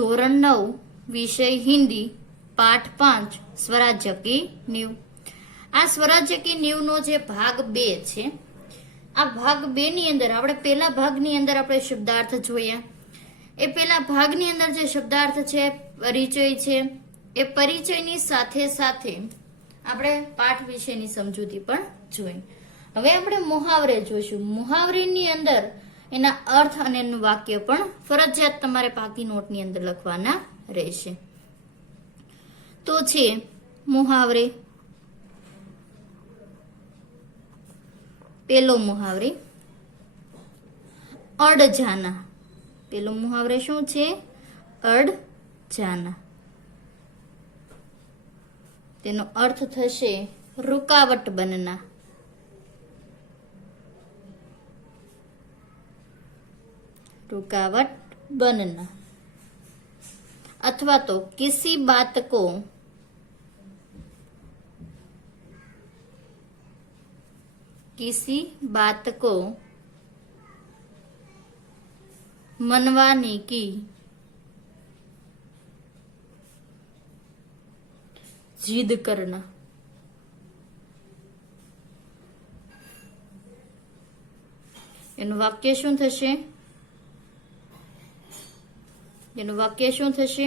ધોરણ 9 વિષય હિન્દી પાઠ 5 સ્વરાજ્ય કી નીંવ। આ સ્વરાજ્ય કી નીંવનો જે ભાગ 2 છે, આ ભાગ 2 ની અંદર આપણે પહેલા ભાગની અંદર આપણે શબ્દાર્થ જોયા। એ પહેલા ભાગની અંદર જે શબ્દાર્થ છે, પરિચય છે, એ પરિચયની સાથે સાથે આપણે પાઠ વિશેની સમજૂતી પણ જોઈ। હવે આપણે મુહાવરે જોઈશું। મુહાવરેની અંદર એના અર્થ અને એનું વાક્ય પણ ફરજિયાત તમારે પાકી નોટની અંદર લખવાના રહેશે। તો છે મુહાવરે। પેલો મુહાવરે અડ જાના। પેલો મુહાવરે શું છે? અડ જાના। તેનો અર્થ થશે રૂકાવટ બનના। रुकावट बनना। अथवा तो किसी बात को मनवाने की जिद करना। एनु वाक्य शुं थशे? એનું વાક્ય શું થશે?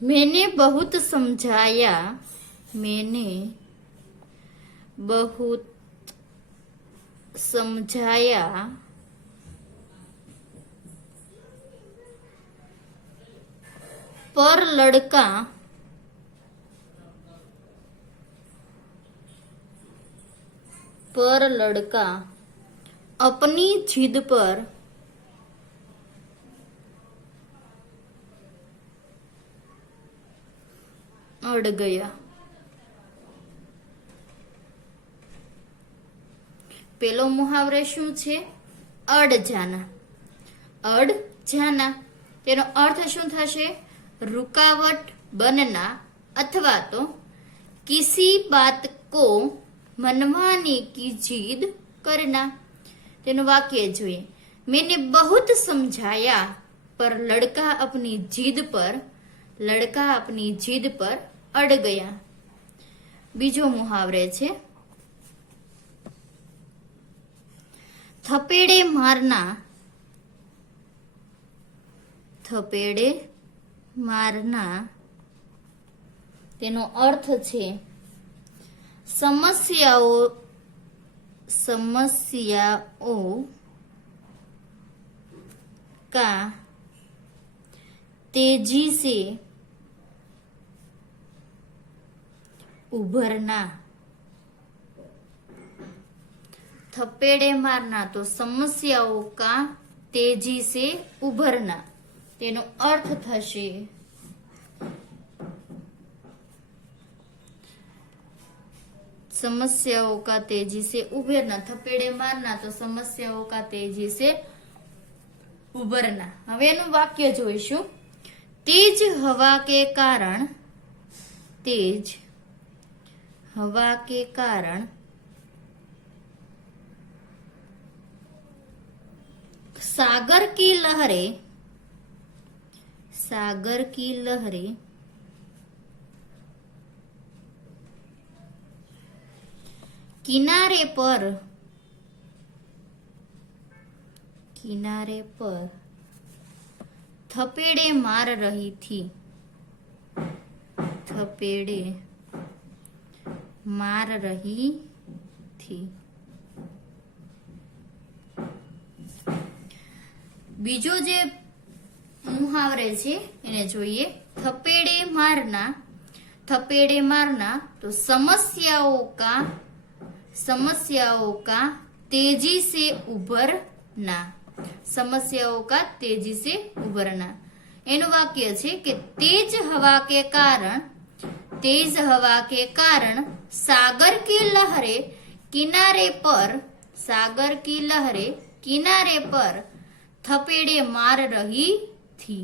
मैंने बहुत समझाया, मैंने बहुत समझाया, पर लड़का अपनी जिद पर अड़ गया। पेलो मुहावरे शुं छे? अड जाना। अड जाना तेनो अर्थ शुं थशे? रुकावट बनना अथवा तो किसी बात को मनवाने की जिद करना। तेनो वाक्य जोईए। मैंने बहुत समझाया पर लड़का अपनी जिद पर अड़ गया। बीजो मुहावरे छे थपेड़े मारना। थपेड़े मारना तेनो अर्थ छे समस्याओं का तेजी से उभरना। थपेड़े मारना तो समस्याओं का तेजी से उभरना। तेनो अर्थ थशे समस्याओं का तेजी से उभरना। थपेड़े मारना तो समस्याओं का तेजी से उभरना। हवे एनुं वाक्य जोईशुं। तेज हवा के कारण सागर की लहरें किनारे पर थपेड़े मार रही थी। बीजो जे मुहावरे छे एने जोईए। थपेड़े मारना तो समस्याओं का तेजी से उभरना। एनु वाक्य छे कि तेज हवा के कारण सागर की लहरें किनारे पर थपेड़े मार रही थी।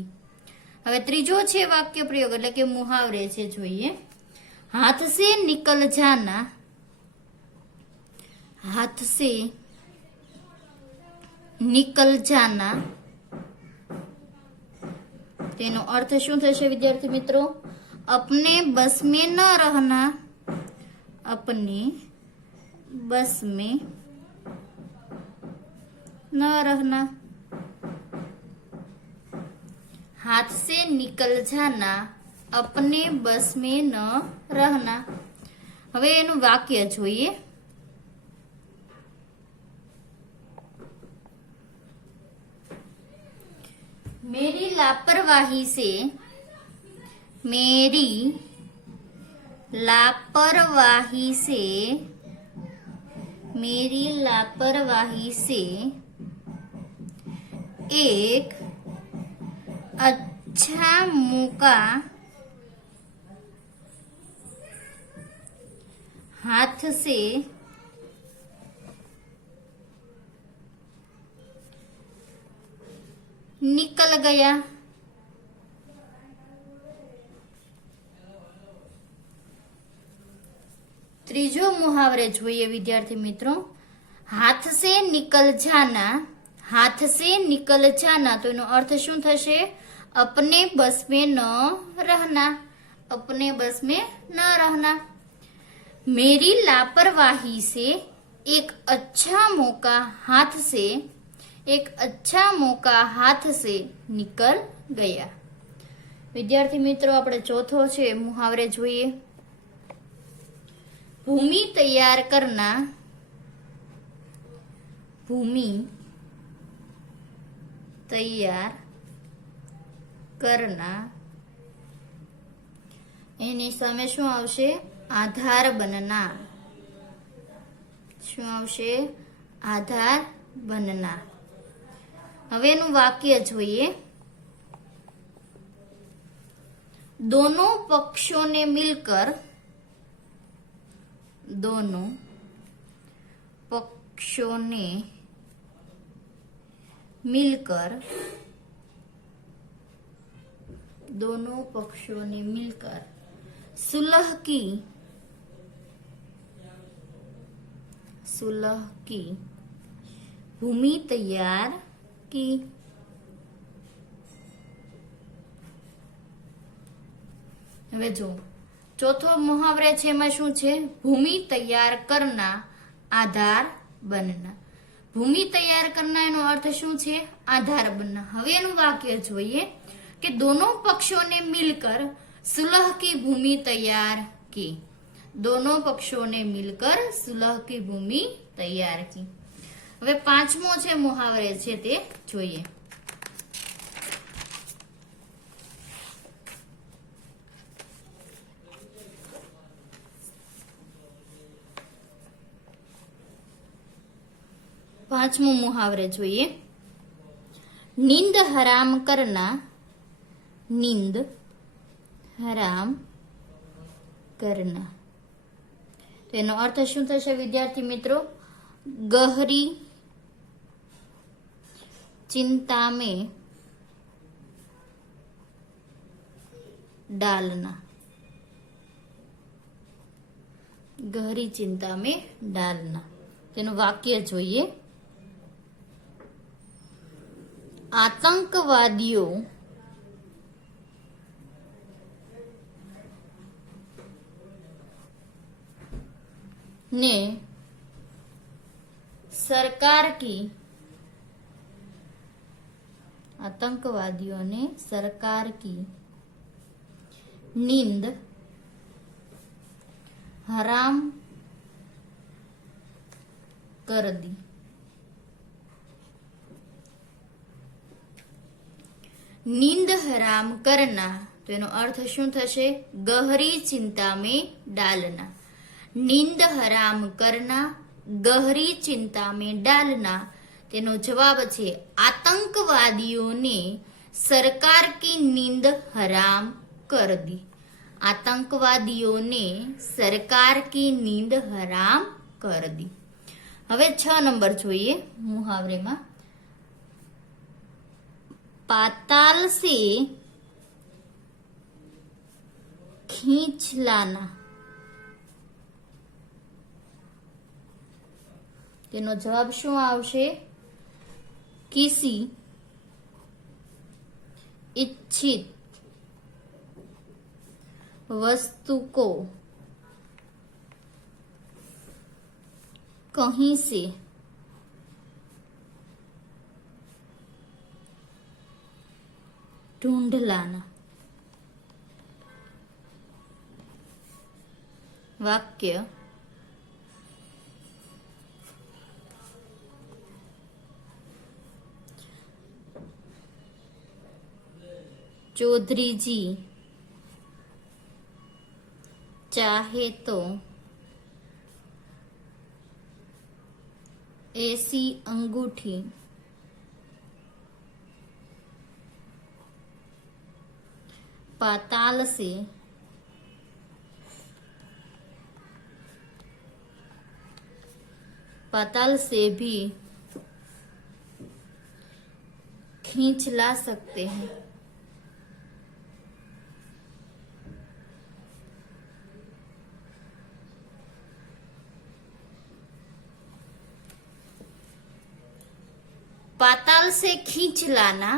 હવે ત્રીજો છે વાક્ય પ્રયોગ એટલે કે મુહાવરે છે, જોઈએ। हाथ से निकल जाना, हाथ से निकल जाना તેનો અર્થ શું થશે વિદ્યાર્થી મિત્રો? अपने बस में न रहना, अपने बस में न रहना, हाथ से निकल जाना, अपने बस में न रहना। હવે એનું વાક્ય જોઈએ. मेरी लापरवाही से, मेरी लापरवाही से, मेरी लापरवाही से एक अच्छा मौका हाथ से निकल गया. ત્રીજો મુહાવરે જોઈએ વિદ્યાર્થી મિત્રો. હાથ સે નિકલ જાના, હાથ સે નિકલ જાના તો એનો અર્થ શું થશે? अपने बस में न रहना, अपने बस में न रहना. मेरी लापरवाही से एक अच्छा मौका हाथ से, एक अच्छा मौका हाथ से निकल गया. विद्यार्थी मित्रों આપણે ચોથો છે મુહાવરે જોઈએ. भूमि तैयार करना, भूमि तैयार करना એની સામે શું આવશે? આધાર બનના. શું આવશે? આધાર બનના. હવે એનું વાક્ય જોઈએ. दोनों पक्षों ने मिलकर, दोनों पक्षों ने मिलकर, दोनों पक्षों ने मिलकर सुलह की, सुलह की भूमि तैयार की. હવે જો ચોથો મુહાવરે છે એમાં શું છે? ભૂમિ તૈયાર કરના, આધાર બનના. ભૂમિ તૈયાર કરના એનો અર્થ શું છે? આધાર બનના. હવે એનું વાક્ય જોઈએ કે दोनों पक्षों ने मिलकर सुलह की भूमि तैयार की. दोनों पक्षों ने मिलकर सुलह की भूमि तैयार की. હવે પાંચમો છે મુહાવરે છે તે જોઈએ. પાંચમો મુહાવરે જોઈએ. नींद हराम करना, नींद हराम करना તો એનો અર્થ શું થશે વિદ્યાર્થી મિત્રો? ગહરી चिंता में डालना, गहरी चिंता में डालना. તેનું વાક્ય જોઈએ. आतंकवादियों ने सरकार की, आतंकवादियों ने सरकार की नींद हराम कर दी. નીંદ હરામ કરના તો એનો અર્થ શું થશે? ગહરી ચિંતા મેં ડાલના. નીંદ હરામ કરના, ગહરી ચિંતા મેં ડાલના. તેનો જવાબ છે આતંકવાદીઓને સરકાર કી નીંદ હરામ કર દી. આતંકવાદીઓને સરકાર કી નીંદ હરામ કર દી. હવે 6 નંબર જોઈએ મુહાવરેમાં. पाताल से खींच लाना તેનો જવાબ શું આવશે? કિસી इच्छित वस्तु को कहीं से ढूंढ लाना। वाक्य चौधरी जी चाहे तो ऐसी अंगूठी पाताल से भी खींच ला सकते हैं। पाताल से खींच लाना,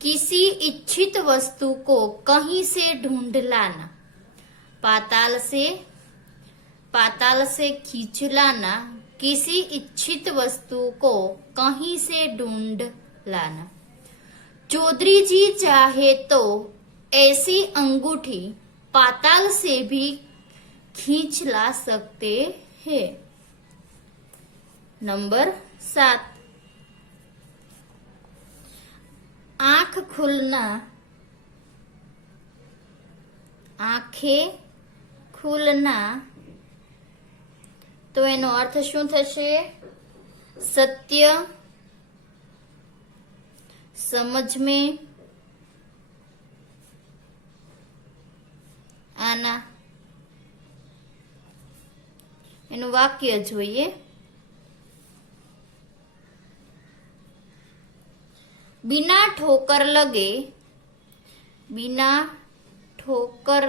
किसी इच्छित वस्तु को कहीं से ढूंढ लाना। पाताल से खींच लाना, किसी इच्छित वस्तु को कहीं से ढूंढ लाना। चौधरी जी चाहे तो ऐसी अंगूठी पाताल से भी खींच ला सकते हैं। नंबर 7, आंख खुलना, आंखें खुलना, तो એનો અર્થ શું થશે? સત્ય, સમજ में આના. એનું વાક્ય જોઈએ. बिना ठोकर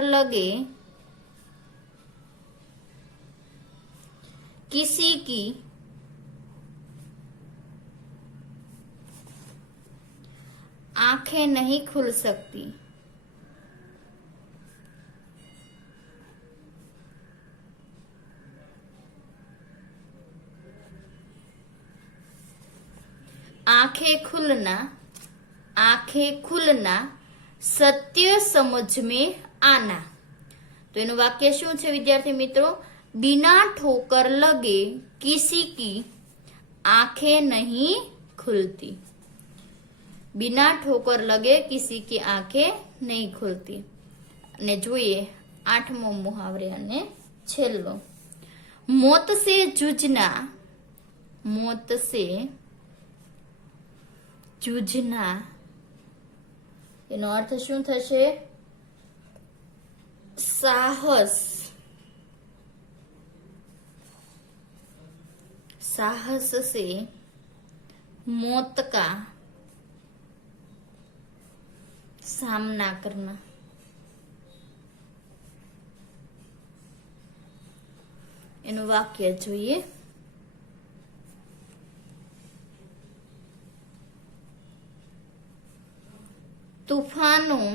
लगे किसी की आंखें नहीं खुल सकती। आंखें खुलना, सत्य समझ में आना. तो एनु वाक्य શું છે વિદ્યાર્થી મિત્રો? बिना ठोकर लगे किसी की आंखें नहीं खुलती. बिना ठोकर लगे किसी की आंखें नहीं खुलती. ने જોઈએ 8મો મુહાવરે અને છેલ્લો. मौत से जूझना, मौत से जूझना એનો અર્થ શું થશે? સાહસ, साहस से मौत का सामना करना. એનું વાક્ય જોઈએ. तूफानों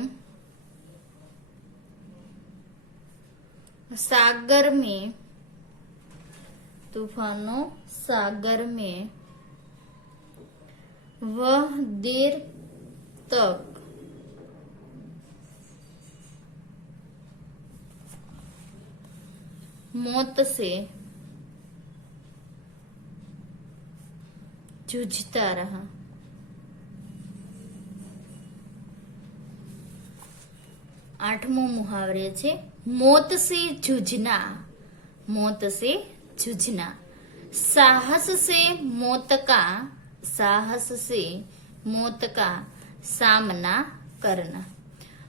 सागर में वह देर तक मौत से जूझता रहा. आठमो मुहावरे छे मौत से जूझना. मौत से जूझना, साहस से मौत का सामना करना.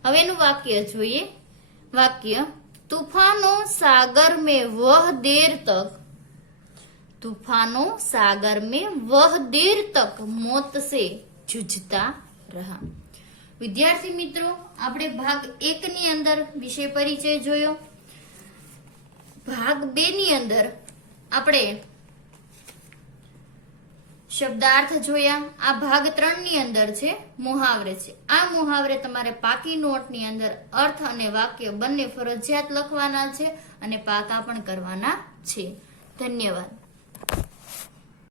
હવે એનું વાક્ય જોઈએ. વાક્ય तूफानों सागर में वह देर तक मौत से जूझता रहा. વિદ્યાર્થી મિત્રો, આપણે ભાગ 1 ની અંદર વિષય પરિચય જોયો. ભાગ 2 ની અંદર આપણે શબ્દાર્થ જોયા. આ ભાગ 3 ની અંદર છે મુહાવરે છે. આ મુહાવરે તમારે પાકી નોટની અંદર અર્થ અને વાક્ય બંને ફરજિયાત લખવાના છે અને પાકા પણ કરવાના છે. ધન્યવાદ.